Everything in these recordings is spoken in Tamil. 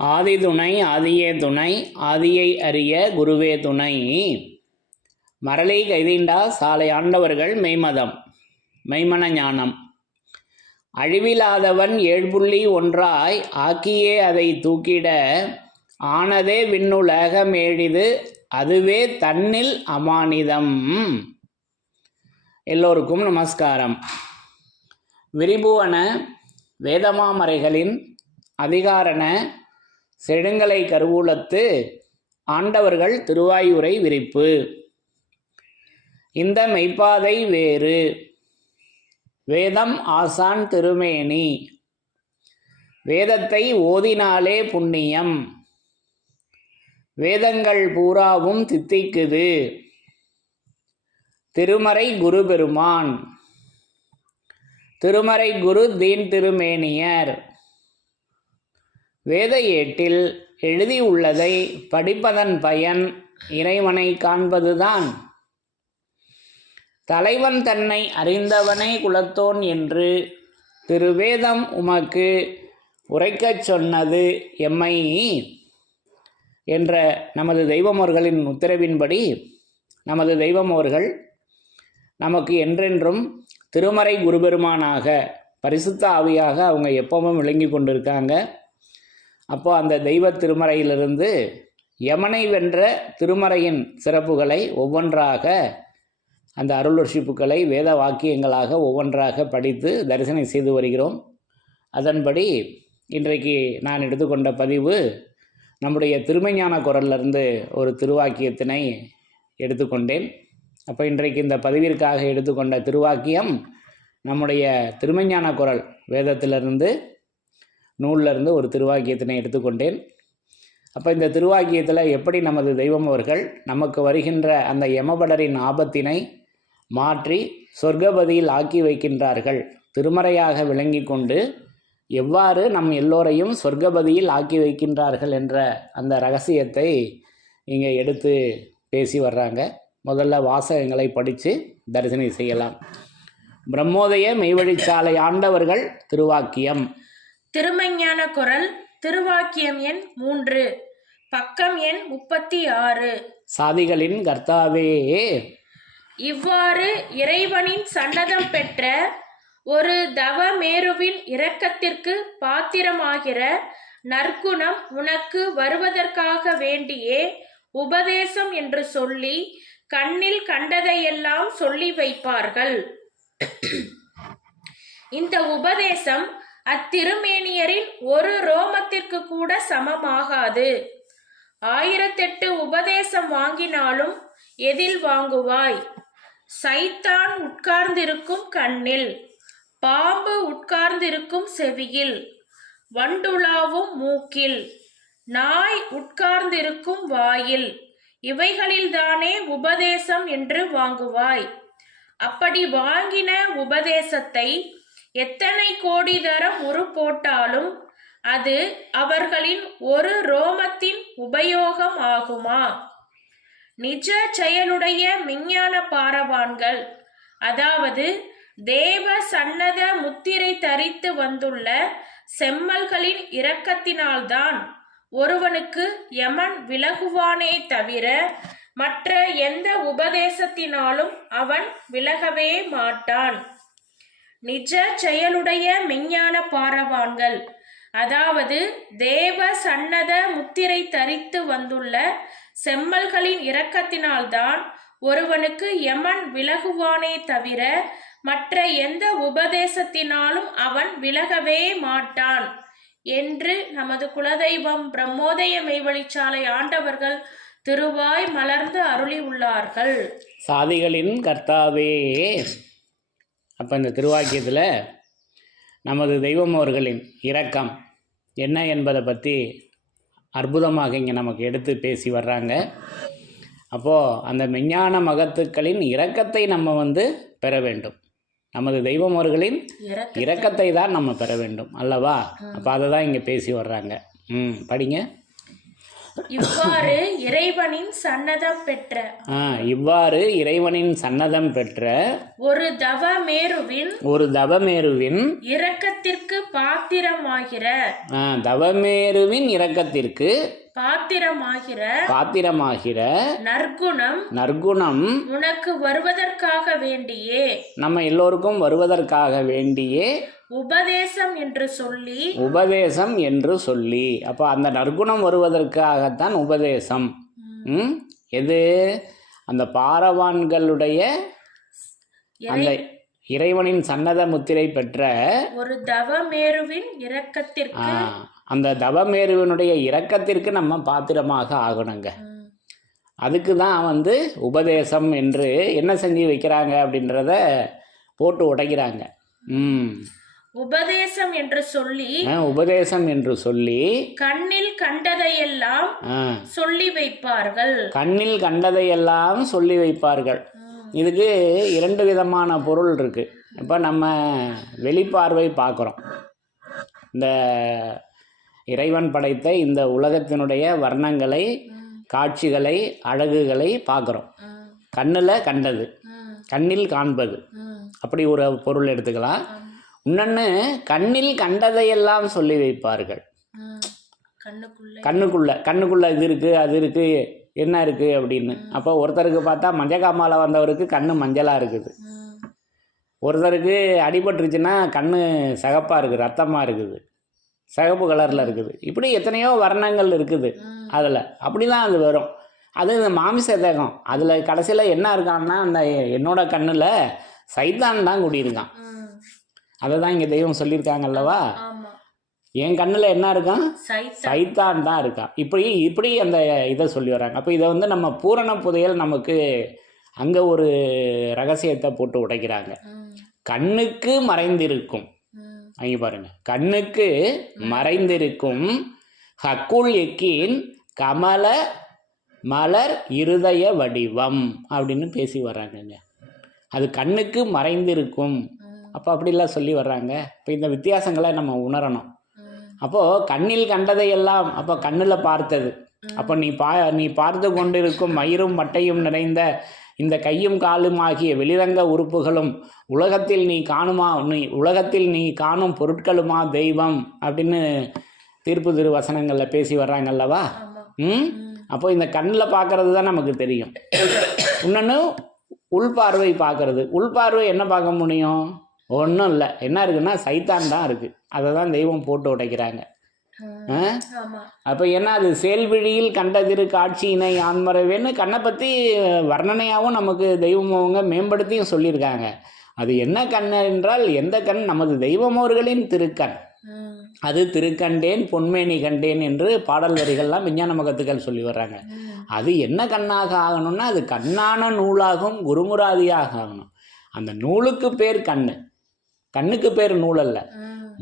ஆதி துணை ஆதியே துணை ஆதியை அறிய குருவே துணை. மரளை கைதீண்டா சாலை ஆண்டவர்கள் மெய்மதம் மெய்மன ஞானம். அழிவிலாதவன் ஏழ்புள்ளி ஒன்றாய் ஆக்கியே அதை தூக்கிட ஆனதே விண்ணுலக மேழிது அதுவே தன்னில் அமானிதம். எல்லோருக்கும் நமஸ்காரம். விரிபுவன வேதமாமறைகளின் அதிகாரண செழுங்கலை கருவூலத்து ஆண்டவர்கள் திருவாயுரை விரிப்பு. இந்த மெய்ப்பாதை வேறு வேதம் ஆசான் திருமேனி. வேதத்தை ஓதினாலே புண்ணியம். வேதங்கள் பூராவும் தித்திக்குது. திருமறை குரு பெருமான். திருமறை குரு தீன் திருமேனியர். வேத ஏட்டில் எழுதியுள்ளதை படிப்பதன் பயன் இறைவனை காண்பதுதான். தலைவன் தன்னை அறிந்தவனே குலத்தோன் என்று திருவேதம் உமக்கு உரைக்கச் சொன்னது எம்மை என்ற நமது தெய்வமோர்களின் உத்தரவின்படி நமது தெய்வமோர்கள் நமக்கு என்றென்றும் திருமறை குருபெருமானாக பரிசுத்த ஆவியாக அவங்க எப்பவும் விளங்கி கொண்டிருக்காங்க. அப்போது அந்த தெய்வ திருமறையிலிருந்து யமனை வென்ற திருமறையின் சிறப்புகளை ஒவ்வொன்றாக அந்த அருள்வர்ஷிப்புகளை வேத வாக்கியங்களாக ஒவ்வொன்றாக படித்து தரிசனம் செய்து வருகிறோம். அதன்படி இன்றைக்கு நான் எடுத்துக்கொண்ட பதிவு நம்முடைய திருமைஞான குரலிலிருந்து ஒரு திருவாக்கியத்தினை எடுத்துக்கொண்டேன். அப்போ இன்றைக்கு இந்த பதிவிற்காக எடுத்துக்கொண்ட திருவாக்கியம் நம்முடைய திருமைஞான குரல் வேதத்திலிருந்து நூலிலிருந்து ஒரு திருவாக்கியத்தினை எடுத்துக்கொண்டேன். அப்போ இந்த திருவாக்கியத்தில் எப்படி நமது தெய்வம் அவர்கள் நமக்கு வருகின்ற அந்த யமபடரின் ஆபத்தினை மாற்றி சொர்க்கபதியில் ஆக்கி வைக்கின்றார்கள். திருமறையாக விளங்கி கொண்டு எவ்வாறு நம் எல்லோரையும் சொர்க்கபதியில் ஆக்கி வைக்கின்றார்கள் என்ற அந்த ரகசியத்தை இங்கே எடுத்து பேசி வர்றாங்க. முதல்ல வாசகங்களை படித்து தரிசனம் செய்யலாம். பிரம்மோதய மெய்வழிச்சாலை ஆண்டவர்கள் திருவாக்கியம். திருமைஞான குரல் திருவாக்கியம் எண் 3 பக்கம் எண் 36. சாதிகளின் கர்த்தாவே, இவ்வாறு இறைவனின் சன்னதம் பெற்ற ஒரு தவமேருவின் இரக்கத்திற்கு பாத்திரமாகிற நற்குணம் உனக்கு வருவதற்காக வேண்டியே உபதேசம் என்று சொல்லி கண்ணில் கண்டதையெல்லாம் சொல்லி வைப்பார்கள். இந்த உபதேசம் அத்திருமேனியரின் ஒரு ரோமத்திற்கு கூட சமமாகாது. 1008 உபதேசம் வாங்கினாலும் எதில் வாங்குவாய்? சைத்தான் உட்கார்ந்திருக்கும் கண்ணில், பாம்பு உட்கார்ந்திருக்கும் செவியில், வண்டுலாவும் மூக்கில், நாய் உட்கார்ந்திருக்கும் வாயில், இவைகளில்தானே உபதேசம் என்று வாங்குவாய். அப்படி வாங்கின உபதேசத்தை எத்தனை கோடி தரம் உரு போட்டாலும் அது அவர்களின் ஒரு ரோமத்தின் உபயோகம் ஆகுமா? நிஜ செயலுடைய விஞ்ஞான பாரவான்கள், அதாவது தேவ சன்னத முத்திரை தரித்து வந்துள்ள செம்மல்களின் இரக்கத்தினால்தான் ஒருவனுக்கு யமன் விலகுவானே தவிர மற்ற எந்த உபதேசத்தினாலும் அவன் விலகவே மாட்டான். நிஜ செயலுடைய விஞ்ஞான பாரவான்கள், அதாவது தேவ சன்னத முத்திரை தரித்து வந்துள்ள செம்மல்களின் இரக்கத்தினால்தான் ஒருவனுக்கு யமன் விலகுவானே தவிர மற்ற எந்த உபதேசத்தினாலும் அவன் விலகவே மாட்டான் என்று நமது குலதெய்வம் பிரம்மோதய மெய்வழிச்சாலை ஆண்டவர்கள் திருவாய் மலர்ந்து அருளி உள்ளார்கள். சாதிகளின் கர்த்தாவே. அப்போ இந்த திருவாக்கியத்தில் நமது தெய்வம் அவர்களின் இரக்கம் என்ன என்பதை பற்றி அற்புதமாக இங்கே நமக்கு எடுத்து பேசி வர்றாங்க. அப்போது அந்த மெஞ்ஞான மகத்துக்களின் இரக்கத்தை நம்ம பெற வேண்டும். நமது தெய்வம் அவர்களின் இரக்கத்தை தான் நம்ம பெற வேண்டும் அல்லவா? அப்போ அதை தான் இங்கே பேசி வர்றாங்க. படிங்க. இவ்வாறு இறைவனின் சன்னதம் பெற்ற இவ்வாறு இறைவனின் சன்னதம் பெற்ற ஒரு தவமேருவின் இரக்கத்திற்கு பாத்திரமாகிற தவமேருவின் இரக்கத்திற்கு பாத்திரமாகிற நற்குணம் உனக்கு வருவதற்காக வேண்டியே நம்ம எல்லோருக்கும் வருவதற்காக வேண்டியே உபதேசம் என்று சொல்லி அப்ப அந்த நற்குணம் வருவதற்காகத்தான் உபதேசம். எது? அந்த பாரவான்களுடைய அந்த இறைவனின் சன்னத முத்திரை பெற்ற ஒரு தவமேருவின் இரக்கத்திற்கு அந்த தவமேருவினுடைய இரக்கத்திற்கு நம்ம பாத்திரமாக ஆகணுங்க. அதுக்கு தான் உபதேசம் என்று என்ன செஞ்சு வைக்கிறாங்க அப்படின்றத போட்டு உடைக்கிறாங்க. உபதேசம் என்று சொல்லி கண்ணில் கண்டதையெல்லாம் சொல்லி வைப்பார்கள். இதுக்கு 2 விதமான பொருள் இருக்கு. இப்போ நம்ம வெளிப்பார்வை பார்க்குறோம். இந்த இறைவன் படைத்த இந்த உலகத்தினுடைய வர்ணங்களை, காட்சிகளை, அழகுகளை பார்க்குறோம். கண்ணில் கண்டது, கண்ணில் காண்பது, அப்படி ஒரு பொருள் எடுத்துக்கலாம். இன்னொன்று, கண்ணில் கண்டதையெல்லாம் சொல்லி வைப்பார்கள். கண்ணுக்குள்ள இது இருக்கு, அது இருக்கு, என்ன இருக்கு அப்படின்னு. அப்போ ஒருத்தருக்கு பார்த்தா மஞ்சக்காமால வந்தவருக்கு கண்ணு மஞ்சளாக இருக்குது, ஒருத்தருக்கு அடிபட்டுருச்சுன்னா கண்ணு சிகப்பாக இருக்குது, ரத்தமாக இருக்குது, சிகப்பு கலரில் இருக்குது. இப்படி எத்தனையோ வர்ணங்கள் இருக்குது அதில். அப்படி தான் அது வரும். அது இந்த மாமிச தேகம். அதில் கடைசியில் என்ன இருக்கான்னா, அந்த என்னோட கண்ணில் சைத்தான் தான் குடியிருக்கான். அதை தான் இங்கே தெய்வம் சொல்லியிருக்காங்கல்லவா, என் கண்ணில் என்ன இருக்கான்? சைத்தான் தான் இருக்கான். இப்படி அந்த இதை சொல்லி வராங்க. அப்போ இதை நம்ம பூரண புதையல் நமக்கு அங்கே ஒரு ரகசியத்தை போட்டு உடைக்கிறாங்க. கண்ணுக்கு மறைந்திருக்கும், அங்கே பாருங்க, கண்ணுக்கு மறைந்திருக்கும் ஹக்குல் எக்கீன் கமல மலர் இருதய வடிவம் அப்படின்னு பேசி வர்றாங்கங்க. அது கண்ணுக்கு மறைந்திருக்கும். அப்போ அப்படிலாம் சொல்லி வர்றாங்க. இப்போ இந்த வித்தியாசங்களை நம்ம உணரணும். அப்போது கண்ணில் கண்டதையெல்லாம், அப்போ கண்ணில் பார்த்தது. அப்போ நீ பார்த்து கொண்டிருக்கும் மயிரும் மட்டையும் நிறைந்த இந்த கையும் காலும் ஆகிய வெளிரங்க உறுப்புகளும் உலகத்தில் நீ காணும் பொருட்களுமா தெய்வம் அப்படின்னு தீர்ப்பு திருவசனங்களில் பேசி வர்றாங்கல்லவா. அப்போ இந்த கண்ணில் பார்க்கறது தான் நமக்கு தெரியும். இன்னொன்று உள்பார்வை பார்க்கறது. உள்பார்வை என்ன பார்க்க முடியும்? ஒன்றும் இல்லை. என்ன இருக்குன்னா சைத்தான் தான் இருக்குது. அதை தான் தெய்வம் போட்டு உடைக்கிறாங்க. அப்போ என்ன, அது செயல்விழியில் கண்டதிரு காட்சியினை ஆன்மரவேன்னு கண்ணை பற்றி வர்ணனையாகவும் நமக்கு தெய்வமவங்க மேம்படுத்தியும் சொல்லியிருக்காங்க. அது என்ன கண் என்றால், எந்த கண்? நமது தெய்வமோர்களின் திருக்கண். அது திருக்கண்டேன் பொன்மேனி கண்டேன் என்று பாடல் வரிகள்லாம் விஞ்ஞான மகத்துக்கள் சொல்லி வர்றாங்க. அது என்ன கண்ணாக ஆகணும்னா, அது கண்ணான நூலாகும் குருமுராதியாக ஆகணும். அந்த நூலுக்கு பேர் கண்ணு, கண்ணுக்கு பேர் நூல் அல்ல,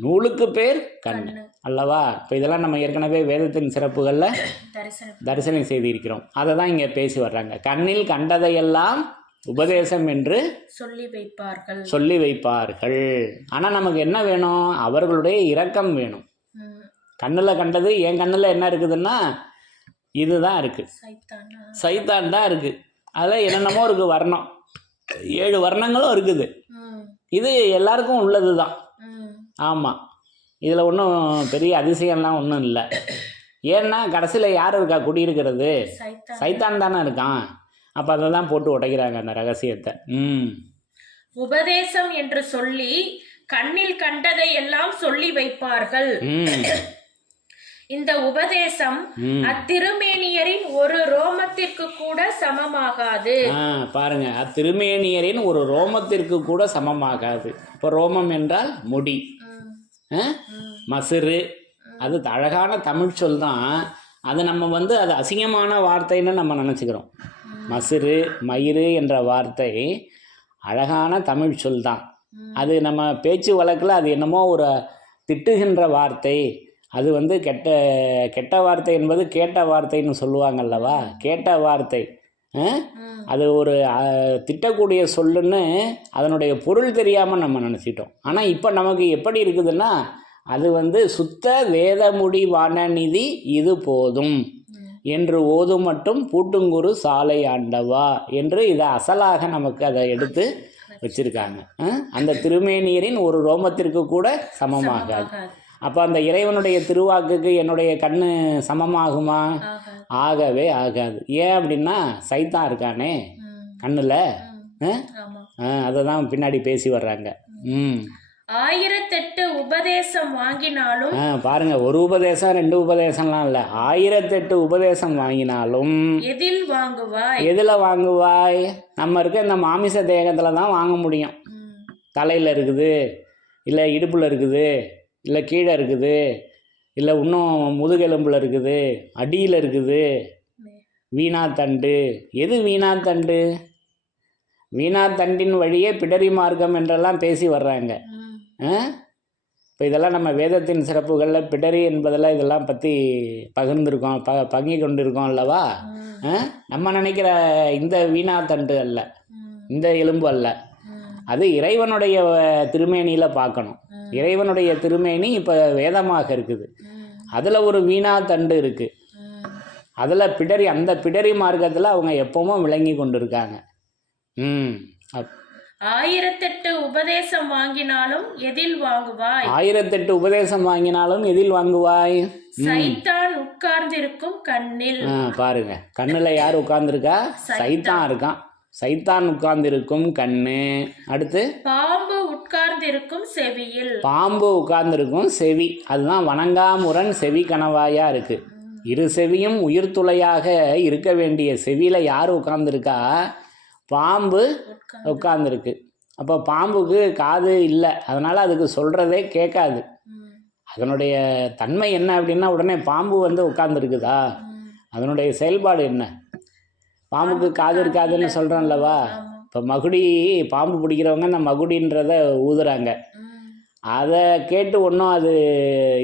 நூலுக்கு பேர் கண்ணு அல்லவா. இப்போ இதெல்லாம் நம்ம ஏற்கனவே வேதத்தின் சிறப்புகளில் தரிசனம் செய்திருக்கிறோம். அதை தான் இங்கே பேசி வர்றாங்க. கண்ணில் கண்டதையெல்லாம் உபதேசம் என்று சொல்லி வைப்பார்கள். ஆனால் நமக்கு என்ன வேணும்? அவர்களுடைய இரக்கம் வேணும். கண்ணில் கண்டது, என் கண்ணில் என்ன இருக்குதுன்னா இதுதான் இருக்குது, சைத்தான் தான் இருக்குது. அதில் என்னென்னமோ இருக்குது, வர்ணம், 7 வர்ணங்களும் இருக்குது. இது எல்லாருக்கும் உள்ளது தான். ஆமாம், இதில் ஒன்றும் பெரிய அதிசயம்லாம் ஒன்றும் இல்லை. ஏன்னா கடைசியில் யார் இருக்கா குடியிருக்கிறது? சைத்தான் தானே இருக்கான். அப்போ அதை தான் போட்டு உடைக்கிறாங்க அந்த ரகசியத்தை. உபதேசம் என்று சொல்லி கண்ணில் கண்டதை எல்லாம் சொல்லி வைப்பார்கள். இந்த உபதேசம் அத்திருமேனியரின் ஒரு ரோமத்திற்கு கூட சமமாகாது. பாருங்க, அத்திருமேனியரின் ஒரு ரோமத்திற்கு கூட சமமாகாது. இப்போ ரோமம் என்றால் முடி, மசுறு, அது அழகான தமிழ் சொல் தான். அது நம்ம அது அசிங்கமான வார்த்தைன்னு நம்ம நினச்சிக்கிறோம். மசுறு, மயிறு என்ற வார்த்தை அழகான தமிழ் சொல் தான். அது நம்ம பேச்சு வழக்கில் அது என்னமோ ஒரு திட்டுகின்ற வார்த்தை. அது கெட்ட வார்த்தை என்பது கேட்ட வார்த்தைன்னு சொல்லுவாங்கல்லவா. கேட்ட வார்த்தை அது ஒரு திட்டக்கூடிய சொல்லுன்னு அதனுடைய பொருள் தெரியாமல் நம்ம நினச்சிட்டோம். ஆனால் இப்போ நமக்கு எப்படி இருக்குதுன்னா, அது சுத்த வேதமுடி வானநிதி இது போதும். என்று ஓது மட்டும் பூட்டுங்குரு சாலை ஆண்டவா என்று இதை அசலாக நமக்கு அதை எடுத்து வச்சிருக்காங்க. அந்த திருமேனியரின் ஒரு ரோமத்திற்கு கூட சமமாகாது. அப்போ அந்த இறைவனுடைய திருவாக்குக்கு என்னுடைய கண்ணு சமமாகுமா? ஆகவே ஆகாது. ஏன் அப்படின்னா சைத்தான் இருக்கானே கண்ணில், அதை தான் பின்னாடி பேசி வர்றாங்க. 1008 உபதேசம் வாங்கினாலும் பாருங்க, ஒரு உபதேசம் 2 உபதேசம்லாம் இல்லை, 1008 உபதேசம் வாங்கினாலும் எதில் வாங்குவாய்? எதில் வாங்குவாய்? நம்ம இருக்க இந்த மாமிச தேகத்தில் தான் வாங்க முடியும். தலையில் இருக்குது, இல்லை இடுப்பில் இருக்குது, இல்லை கீழே இருக்குது, இல்லை இன்னும் முதுகெலும்பில் இருக்குது, அடியில் இருக்குது. வீணாத்தண்டு. எது வீணாத்தண்டு? வீணாத்தண்டின் வழியே பிடரி மார்க்கம் என்றெல்லாம் பேசி வர்றாங்க. இப்போ இதெல்லாம் நம்ம வேதத்தின் சிறப்புகளில் பிடரி என்பதெல்லாம் இதெல்லாம் பற்றி பகிர்ந்துருக்கோம், பங்கி கொண்டிருக்கோம் அல்லவா? நம்ம நினைக்கிற இந்த வீணாத்தண்டு அல்ல, இந்த எலும்பு அல்ல, அது இறைவனுடைய திருமேனியில் பார்க்கணும். இறைவனுடைய திருமேனி இப்போ வேதமாக இருக்குது, அதில் ஒரு வீணாத்தண்டு இருக்குது, அதில் பிடரி, அந்த பிடரி மார்க்கத்தில் அவங்க எப்பவும் விளங்கி கொண்டு இருக்காங்க. 1008 உபதேசம் வாங்கினாலும் எதில் வாங்குவாய்? 1008 உபதேசம் வாங்கினாலும் எதில் வாங்குவாய்? சைத்தான் உட்கார்ந்திருக்கும் கண்ணில். பாருங்க, கண்ணில் யார் உட்கார்ந்துருக்கா? சைத்தான் இருக்கான். சைத்தான் உட்கார்ந்திருக்கும் கண்ணு. அடுத்து பாம்பு உட்கார்ந்திருக்கும் செவியில். பாம்பு உட்கார்ந்திருக்கும் செவி. அதுதான் வணங்காமுரண் செவி கணவாயா இருக்கு. இரு செவியும் உயிர் துளையாக இருக்க வேண்டிய செவியில யார் உட்கார்ந்துருக்கா? பாம்பு உட்கார்ந்துருக்கு. அப்போ பாம்புக்கு காது இல்லை, அதனால் அதுக்கு சொல்கிறதே கேட்காது. அதனுடைய தன்மை என்ன அப்படின்னா, உடனே பாம்பு வந்து உட்கார்ந்துருக்குதா? அதனுடைய செயல்பாடு என்ன? பாம்புக்கு காது இருக்காதுன்னு சொல்கிறோம்லவா? இப்போ மகுடி, பாம்பு பிடிக்கிறவங்க அந்த மகுடின்றத ஊதுறாங்க, அதை கேட்டு ஒன்றும் அது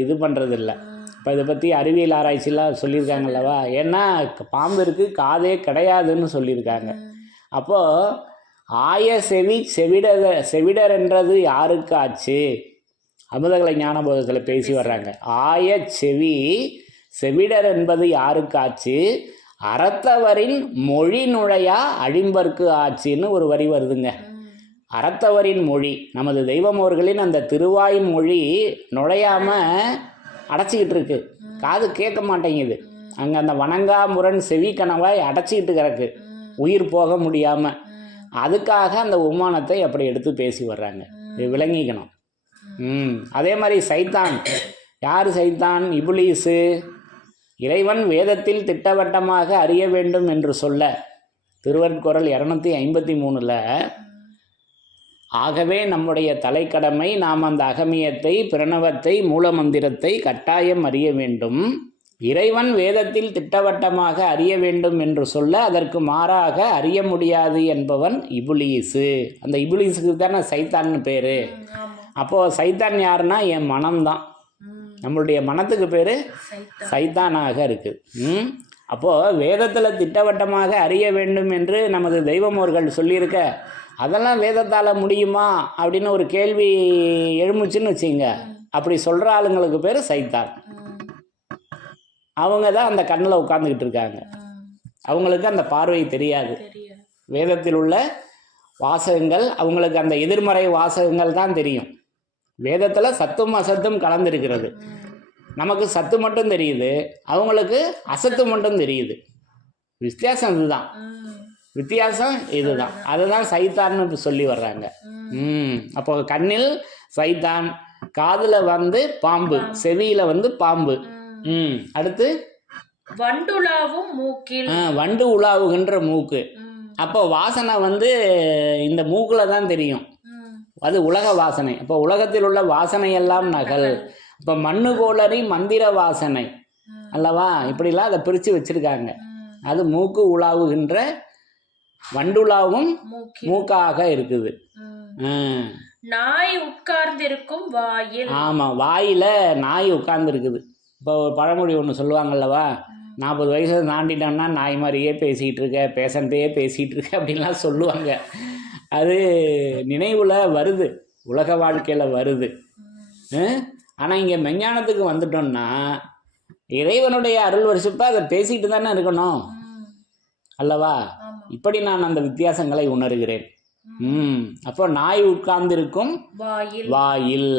இது பண்ணுறதில்ல. இப்போ இதை பற்றி அறிவியல் ஆராய்ச்சிலாம் சொல்லியிருக்காங்கல்லவா? ஏன்னா பாம்பு காதே கிடையாதுன்னு சொல்லியிருக்காங்க. அப்போது ஆய செவி செவிடர் என்றது யாருக்கு ஆச்சு? அமுதகலை ஞானபோதத்தில் பேசி வர்றாங்க. ஆய செவி செவிடர் என்பது யாருக்கு ஆச்சு? அறத்தவரின் மொழி நுழையா அழிம்பற்கு ஆச்சுன்னு ஒரு வரி வருதுங்க. அறத்தவரின் மொழி, நமது தெய்வம் அவர்களின் அந்த திருவாய் மொழி நுழையாமல் அடைச்சிக்கிட்டு இருக்கு, காது கேட்க மாட்டேங்குது. அங்கே அந்த வணங்காமுரண் செவி கணவாய் அடைச்சிக்கிட்டு கிடக்கு, உயிர் போக முடியாமல். அதுக்காக அந்த உமானத்தை அப்படி எடுத்து பேசி வர்றாங்க. இது விளங்கிக்கணும். அதே மாதிரி சைத்தான். யார் சைத்தான்? இப்லீஸு. இறைவன் வேதத்தில் திட்டவட்டமாக அறிய வேண்டும் என்று சொல்ல, திருவருட்குறள் 253ல், ஆகவே நம்முடைய தலைக்கடமை நாம் அந்த அகமியத்தை, பிரணவத்தை, மூலமந்திரத்தை கட்டாயம் அறிய வேண்டும். இறைவன் வேதத்தில் திட்டவட்டமாக அறிய வேண்டும் என்று சொல்ல, அதற்கு மாறாக அறிய முடியாது என்பவன் இப்லீஸு. அந்த இப்லீஸுக்கு தானே சைத்தான்னு பேர். அப்போது சைத்தான் யாருன்னா என் மனம்தான். நம்மளுடைய மனத்துக்கு பேர் சைத்தானாக இருக்குது. அப்போது வேதத்தில் திட்டவட்டமாக அறிய வேண்டும் என்று நமது தெய்வமோர்கள் சொல்லியிருக்க, அதெல்லாம் வேதத்தால் முடியுமா அப்படின்னு ஒரு கேள்வி எழுமுச்சுன்னு வச்சுங்க. அப்படி சொல்கிற ஆளுங்களுக்கு பேர் சைத்தான். அவங்க தான் அந்த கண்ணில் உட்காந்துக்கிட்டு இருக்காங்க. அவங்களுக்கு அந்த பார்வை தெரியாது. வேதத்தில் உள்ள வாசகங்கள் அவங்களுக்கு அந்த எதிர்மறை வாசகங்கள் தான் தெரியும். வேதத்தில் சத்தும் அசத்தும் கலந்துருக்கிறது. நமக்கு சத்து மட்டும் தெரியுது, அவங்களுக்கு அசத்து மட்டும் தெரியுது. வித்தியாசம் இதுதான், வித்தியாசம் இதுதான். அதுதான் சைத்தான்னு சொல்லி வர்றாங்க. அப்போ கண்ணில் சைத்தான், காதில் வந்து பாம்பு, செவியில் வந்து பாம்பு. அடுத்து வண்டுலாவும் மூக்கில். வண்டு உலாவுகின்ற மூக்கு. அப்போ வாசனை வந்து இந்த மூக்கில் தான் தெரியும், அது உலக வாசனை. அப்போ உலகத்தில் உள்ள வாசனை எல்லாம் நகல். இப்போ மண்ணு கோளறி மந்திர வாசனை அல்லவா? இப்படிலாம் அதை பிரித்து வச்சிருக்காங்க. அது மூக்கு உலாவுகின்ற, வண்டுலாவும் மூக்காக இருக்குது. நாய் உட்கார்ந்திருக்கும் வாயில். ஆமாம், வாயில் நாய் உட்கார்ந்து இருக்குது. இப்போ ஒரு பழமொழி ஒன்று சொல்லுவாங்கல்லவா, 40 வயசு தாண்டிட்டோம்னா நாய் மாதிரியே பேசிகிட்டு இருக்க, பேசண்டே பேசிகிட்டு இருக்க அப்படின்லாம் சொல்லுவாங்க. அது நினைவில் வருது, உலக வாழ்க்கையில் வருது. ஆனால் இங்கே மெஞ்ஞானத்துக்கு வந்துட்டோம்னா இறைவனுடைய அருள் வருஷப்ப அதை பேசிட்டு தானே இருக்கணும் அல்லவா? ஆமா. இப்படி நான் அந்த வித்தியாசங்களை உணர்கிறேன். அப்போ நாய் உட்கார்ந்திருக்கும் வாயில்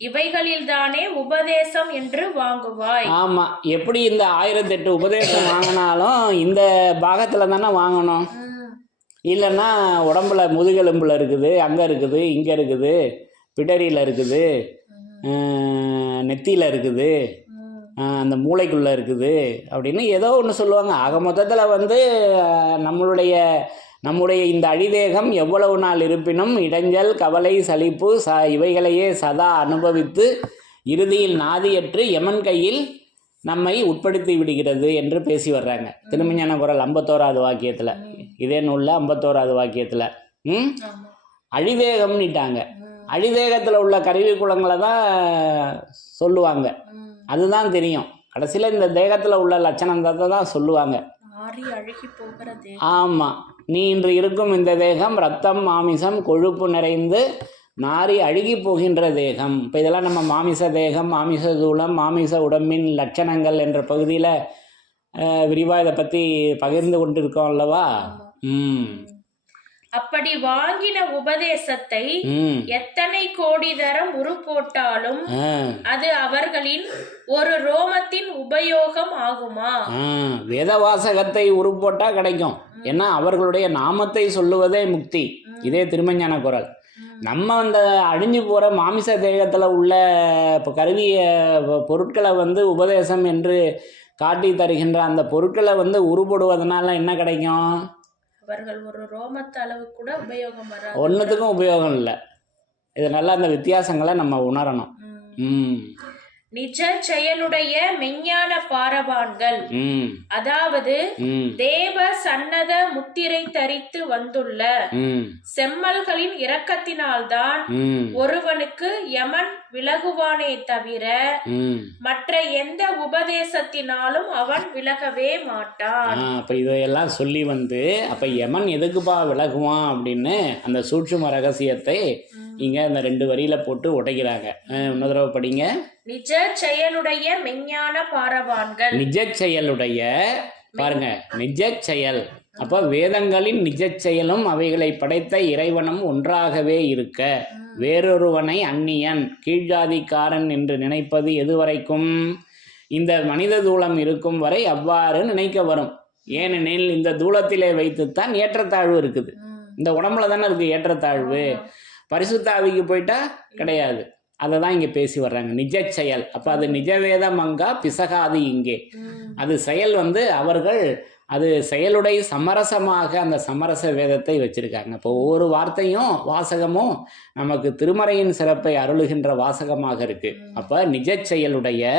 இவைகளில் தானே உபதேசம் என்று வாங்குவாய். ஆமா, எப்படி இந்த 1008 உபதேசம் வாங்கினாலும் இந்த பாகத்துல தானே வாங்கணும். இல்லைன்னா உடம்புல முதுகெலும்புல இருக்குது, அங்கே இருக்குது, இங்கே இருக்குது, பிடரியில் இருக்குது, நெத்தியில் இருக்குது, அந்த மூளைக்குள்ளே இருக்குது அப்படின்னு ஏதோ ஒன்று சொல்லுவாங்க. ஆக மொத்தத்தில் வந்து நம்முடைய இந்த அழிதேகம் எவ்வளவு நாள் இருப்பினும் இடைஞ்சல், கவலை, சலிப்பு இவைகளையே சதா அனுபவித்து இறுதியில் நாதியற்று யமன் கையில் நம்மை உட்படுத்தி விடுகிறது என்று பேசி வர்றாங்க. திருமஞான குரல் 51வது வாக்கியத்தில், இதே நூலில் 51வது வாக்கியத்தில் அழிதேகம்னுட்டாங்க. அழிதேகத்தில் உள்ள கருவி குலங்களை தான் சொல்லுவாங்க. அதுதான் தெரியும். கடைசியில் இந்த தேகத்தில் உள்ள லட்சணத்தை தான் சொல்லுவாங்க. ஆமாம், நீ இன்று இருக்கும் இந்த தேகம் ரத்தம், மாமிசம், கொழுப்பு நிறைந்து நாரி அழுகி போகின்ற தேகம். இப்போ இதெல்லாம் நம்ம மாமிச தேகம், மாமிச தூளம், மாமிச உடம்பின் லட்சணங்கள் என்ற பகுதியில் விரிவாக இதை பற்றி பகிர்ந்து கொண்டிருக்கோம் அல்லவா? அப்படி வாங்கின உபதேசத்தை எத்தனை கோடி தரம் உரு போட்டாலும் அது அவர்களின் ஒரு ரோமத்தின் உபயோகம் ஆகுமா? வேதவாசகத்தை உரு போட்டா கிடைக்கும். ஏன்னா அவர்களுடைய நாமத்தை சொல்லுவதே முக்தி. இதே திருமஞான குரல். நம்ம அந்த அழிஞ்சு போகிற மாமிச தேகத்தில் உள்ள கருவிய பொருட்களை வந்து உபதேசம் என்று காட்டி தருகின்ற அந்த பொருட்களை வந்து உருப்படுவதனால என்ன கிடைக்கும்? அவர்கள் ஒரு ரோமத்து அளவு கூட உபயோகம் வராது. ஒன்றுத்துக்கும் உபயோகம் இல்லை. இதனால அந்த வித்தியாசங்களை நம்ம உணரணும். நிஜ செயலுடைய மெஞ்ஞான பாரவான்கள், அதாவது தேவ சன்னத முத்திரை தரித்து வந்துள்ள செம்மல்களின் இரக்கத்தினால்தான் ஒருவனுக்கு யமன் விலகுவானே தவிர மற்ற எந்த உபதேசத்தினாலும் அவன் விலகவே மாட்டான். அப்ப இதையெல்லாம் சொல்லி வந்து அப்ப யமன் எதுக்குப்பா விலகுவான் அப்படின்னு அந்த சூட்சும ரகசியத்தை இங்க இந்த 2 வரியில போட்டு உடைக்கிறாங்க. இன்னொரு தடவை படிங்க. நிஜ செயலுடைய மெஞ்ஞான பாரவான்கள். நிஜ செயலுடைய, பாருங்க, நிஜ செயல். அப்ப வேதங்களின் நிஜ செயலும் அவைகளை படைத்த இறைவனும் ஒன்றாகவே இருக்க வேறொருவனை அந்நியன், கீழ்ஜாதிக்காரன் என்று நினைப்பது எதுவரைக்கும்? இந்த மனித தூளம் இருக்கும் வரை அவ்வாறு நினைக்க வரும். ஏனெனில் இந்த தூளத்திலே வைத்துத்தான் ஏற்றத்தாழ்வு இருக்குது. இந்த உடம்புல தானே இருக்கு ஏற்றத்தாழ்வு. பரிசுத்தாவிக்கு போயிட்டா கிடையாது. அதை தான் இங்கே பேசி வர்றாங்க. நிஜ செயல். அப்போ அது நிஜவேதம் அங்கா பிசகாது இங்கே. அது செயல் வந்து அவர்கள் அது செயலுடைய சமரசமாக அந்த சமரச வேதத்தை வச்சிருக்காங்க. இப்போ ஒவ்வொரு வார்த்தையும் வாசகமும் நமக்கு திருமறையின் சிறப்பை அருளுகின்ற வாசகமாக இருக்கு. அப்போ நிஜ செயலுடைய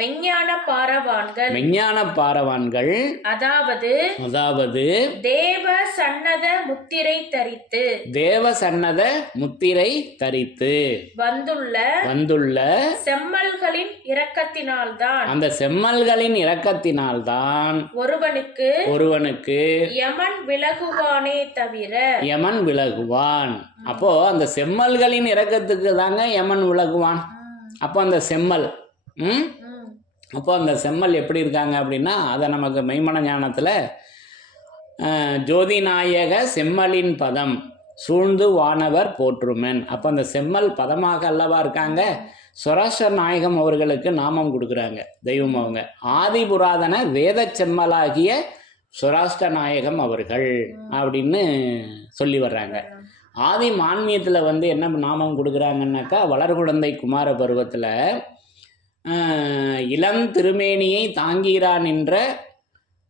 மெஞ்ஞான பாரவான்கள், மெஞ்ஞான பாரவான்கள், அதாவது தேவ சன்னத முத்திரை தரித்து, தேவ சன்னத முத்திரை தரித்து வந்துள்ள செம்மல்களின் இரக்கத்தினால்தான், அந்த செம்மல்களின் இரக்கத்தினால்தான் ஒருவனுக்கு யமன் விலகுவானே தவிர, யமன் விலகுவான். அப்போ அந்த செம்மல்களின் இரக்கத்துக்கு தாங்க யமன் விலகுவான். அப்போ அந்த செம்மல் அப்போ அந்த செம்மல் எப்படி இருக்காங்க அப்படின்னா, அதை நமக்கு மெய்மன ஞானத்தில் ஜோதிநாயக செம்மலின் பதம் சூழ்ந்து வானவர் போற்றுமென். அப்போ அந்த செம்மல் பதமாக அல்லவா இருக்காங்க. சொராஷ்டிர நாயகம் அவர்களுக்கு நாமம் கொடுக்குறாங்க தெய்வம். அவங்க ஆதிபுராதன வேத செம்மலாகிய சொராஷ்டிர நாயகம் அவர்கள் அப்படின்னு சொல்லி வர்றாங்க. ஆதி மான்மியத்தில் வந்து என்ன நாமம் கொடுக்குறாங்கன்னாக்கா, வளர்குழந்தை குமார பருவத்தில் இளம் திருமேனியை தாங்கிறான் என்ற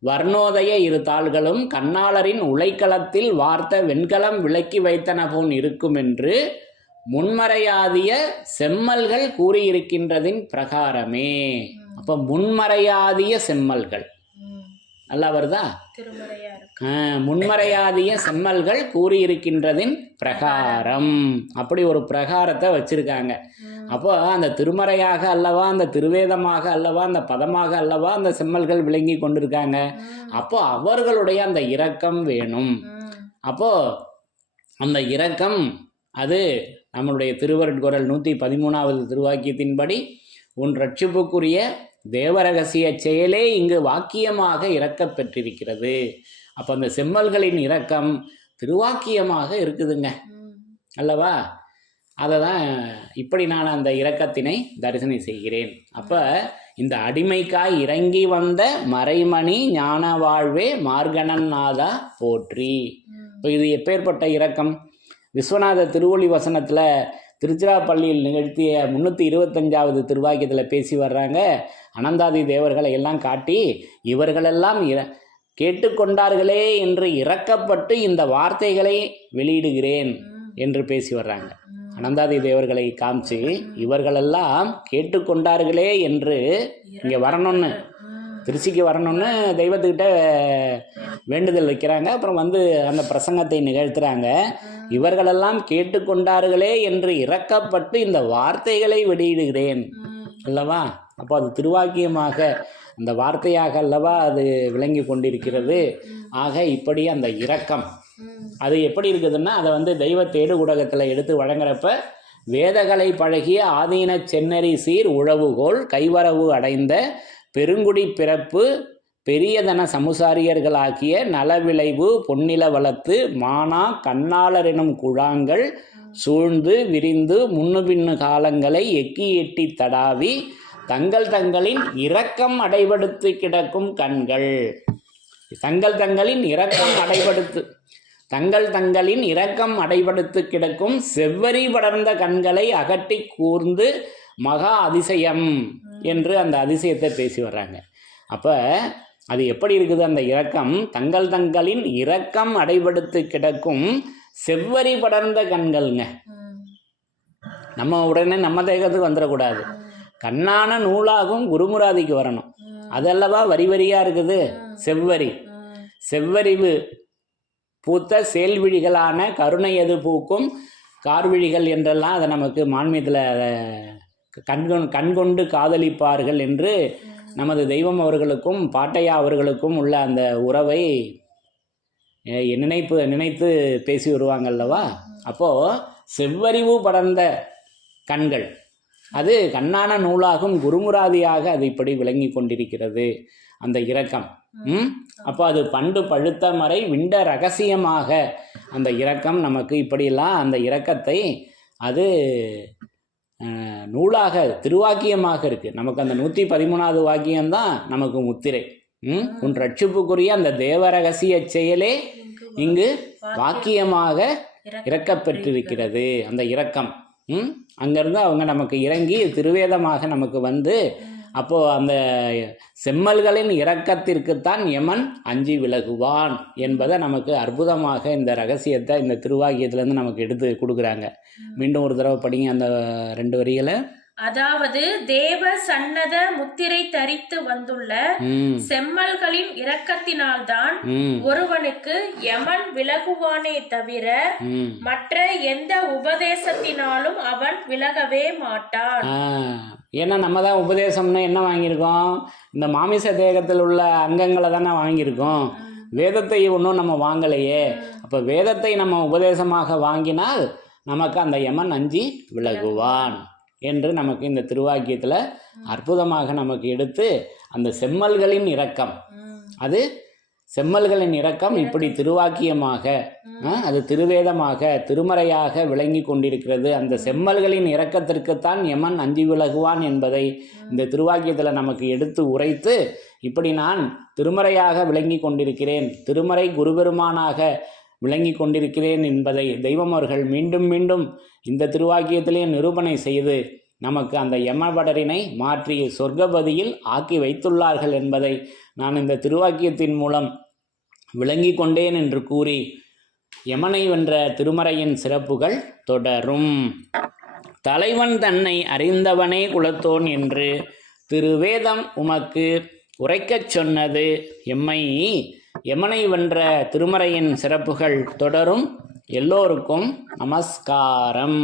வர்ணோதய 2 தாள்களும் கண்ணாளரின் உலைக்களத்தில் வார்த்த வெண்கலம் விளக்கி வைத்தன போன் இருக்கும் என்று முன்மறையாதிய செம்மல்கள் கூறியிருக்கின்றதின் பிரகாரமே. அப்போ முன்மறையாதிய செம்மல்கள் நல்லா வருதா? முன்மறையாதிய செம்மல்கள் கூறியிருக்கின்றதின் பிரகாரம். அப்படி ஒரு பிரகாரத்தை வச்சிருக்காங்க. அப்போ அந்த திருமறையாக அல்லவா, அந்த திருவேதமாக அல்லவா, அந்த பதமாக அல்லவா அந்த செம்மல்கள் விளங்கி கொண்டிருக்காங்க. அப்போ அவர்களுடைய அந்த இரக்கம் வேணும். அப்போ அந்த இரக்கம் அது நம்மளுடைய திருவருட்குரல் 113வது திருவாக்கியத்தின்படி உன் ரட்சிப்புக்குரிய தேவரகசிய செயலே இங்கு வாக்கியமாக இறக்கப் பெற்றிருக்கிறது. அப்போ அந்த செம்மல்களின் இரக்கம் திருவாக்கியமாக இருக்குதுங்க அல்லவா? அதை தான் இப்படி நான் அந்த இரக்கத்தினை தரிசனை செய்கிறேன். அப்போ இந்த அடிமைக்காய் இறங்கி வந்த மறைமணி ஞான வாழ்வே மார்கணன் நாதா போற்றி. இப்போ இது எப்பேற்பட்ட இரக்கம்! விஸ்வநாத திருவொளி வசனத்தில் திருச்சிராப்பள்ளியில் நிகழ்த்திய 325வது திருவாக்கியத்தில் பேசி வர்றாங்க. அனந்தாதி தேவர்களை எல்லாம் காட்டி இவர்களெல்லாம் கேட்டுக்கொண்டார்களே என்று இரக்கப்பட்டு இந்த வார்த்தைகளை வெளியிடுகிறேன் என்று பேசி வர்றாங்க. அனந்தாதி தேவர்களை காமிச்சு இவர்களெல்லாம் கேட்டுக்கொண்டார்களே என்று இங்கே வரணும்னு, திருச்சிக்கு வரணும்னு தெய்வத்துக்கிட்ட வேண்டுதல் வைக்கிறாங்க. அப்புறம் வந்து அந்த பிரசங்கத்தை நிகழ்த்துறாங்க. இவர்களெல்லாம் கேட்டுக்கொண்டார்களே என்று இரக்கப்பட்டு இந்த வார்த்தைகளை வெளியிடுகிறேன் அல்லவா? அப்போ அது திருவாக்கியமாக அந்த வார்த்தையாக அல்லவா அது விளங்கி கொண்டிருக்கிறது. ஆக இப்படி அந்த இரக்கம் அது எப்படி இருக்குதுன்னா, அதை வந்து தெய்வ தேடு ஊடகத்தில் எடுத்து வழங்குறப்ப வேதகளை பழகிய ஆதீன சென்னரி சீர் உழவுகோல் கைவரவு அடைந்த பெருங்குடி பிறப்பு பெரியதன சமுசாரியர்களாகிய நலவிளைவு பொன்னில வளத்து மானா கண்ணாளர் எனும் குழாங்கள் சூழ்ந்து விரிந்து முன்னு பின்னு காலங்களை எக்கி எட்டி தடாவி தங்களின் இரக்கம் அடைபடுத்து கிடக்கும் கண்கள். தங்களின் இரக்கம் அடைபடுத்து கிடக்கும் செவ்வரி படர்ந்த கண்களை அகட்டி கூர்ந்து மகா அதிசயம் என்று அந்த அதிசயத்தை பேசி வர்றாங்க. அப்போ அது எப்படி இருக்குது? அந்த இரக்கம் தங்களின் இரக்கம் அடைபடுத்து கிடக்கும் செவ்வரி படர்ந்த கண்கள்ங்க. நம்ம உடனே நம்ம தேகத்துக்கு வந்துடக்கூடாது. கண்ணான நூலாகும் குருமுராதிக்கு வரணும். அதல்லவா வரி வரியாக இருக்குது. செவ்வறிவு பூத்த செயல்விழிகளான கருணை எது பூக்கும் கார்விழிகள் என்றெல்லாம் அதை நமக்கு மான்மியத்தில் கண்கொண்டு காதலிப்பார்கள் என்று நமது தெய்வம் அவர்களுக்கும் பாட்டையா அவர்களுக்கும் உள்ள அந்த உறவை நினைத்து பேசி வருவாங்க அல்லவா? அப்போது செவ்வறிவு படர்ந்த கண்கள் அது கண்ணான நூலாகும் குருமுராதியாக அது இப்படி விளங்கி கொண்டிருக்கிறது அந்த இரக்கம். அப்போ அது பண்டு பழுத்த மறை விண்ட ரகசியமாக அந்த இரக்கம் நமக்கு இப்படியெல்லாம் அந்த இரக்கத்தை அது நூலாக திருவாக்கியமாக இருக்குது. நமக்கு அந்த 113வது வாக்கியம்தான் நமக்கு முத்திரை. உன் ரட்சிப்புக்குரிய அந்த தேவ ரகசிய செயலே இங்கு வாக்கியமாக இறக்கப்பெற்றிருக்கிறது. அந்த இரக்கம் அங்கேருந்து அவங்க நமக்கு இறங்கி திருவேதமாக நமக்கு வந்து அப்போது அந்த செம்மல்களின் இரக்கத்திற்குத்தான் யமன் அஞ்சி விலகுவான் என்பதை நமக்கு அற்புதமாக இந்த ரகசியத்தை இந்த திருவாக்கியத்திலேருந்து நமக்கு எடுத்து கொடுக்குறாங்க. மீண்டும் ஒரு தடவை படிங்க அந்த 2 வரிகளை. அதாவது தேவ சன்னத முத்திரை தரித்து வந்துள்ள செம்மல்களின் இரக்கத்தினால்தான் ஒருவனுக்கு யமன் விலகுவானே தவிர மற்ற எந்த உபதேசத்தினாலும் அவன் விலகவே மாட்டான். ஏன்னா நம்ம தான் உபதேசம்னு என்ன வாங்கியிருக்கோம்? இந்த மாமிச தேகத்தில் உள்ள அங்கங்களை தானே வாங்கியிருக்கோம். வேதத்தை ஒன்றும் நம்ம வாங்கலையே. அப்போ வேதத்தை நம்ம உபதேசமாக வாங்கினால் நமக்கு அந்த யமன் அஞ்சி விலகுவான் என்று நமக்கு இந்த திருவாக்கியத்தில் அற்புதமாக நமக்கு எடுத்து அந்த செம்மல்களின் இரக்கம், அது செம்மல்களின் இரக்கம் இப்படி திருவாக்கியமாக அது திருவேதமாக திருமறையாக விளங்கி கொண்டிருக்கிறது. அந்த செம்மல்களின் இரக்கத்திற்குத்தான் யமன் அஞ்சி விலகுவான் என்பதை இந்த திருவாக்கியத்தில் நமக்கு எடுத்து உரைத்து இப்படி நான் திருமறையாக விளங்கி கொண்டிருக்கிறேன், திருமறை குருபெருமானாக விளங்கி கொண்டிருக்கிறேன் என்பதை தெய்வம் அவர்கள் மீண்டும் மீண்டும் இந்த திருவாக்கியத்திலே நிரூபணை செய்து நமக்கு அந்த யமபடரினை மாற்றி சொர்க்கபதியில் ஆக்கி வைத்துள்ளார்கள் என்பதை நான் இந்த திருவாக்கியத்தின் மூலம் விளங்கி கொண்டேன் என்று கூறி யமனை வென்ற திருமறையின் சிறப்புகள் தொடரும். தலைவன் தன்னை அறிந்தவனே குலத்தோன் என்று திருவேதம் உமக்கு உரைக்கச் சொன்னது எம்மை. யமனை வென்ற திருமறையின் சிறப்புகள் தொடரும். எல்லோருக்கும் நமஸ்காரம்.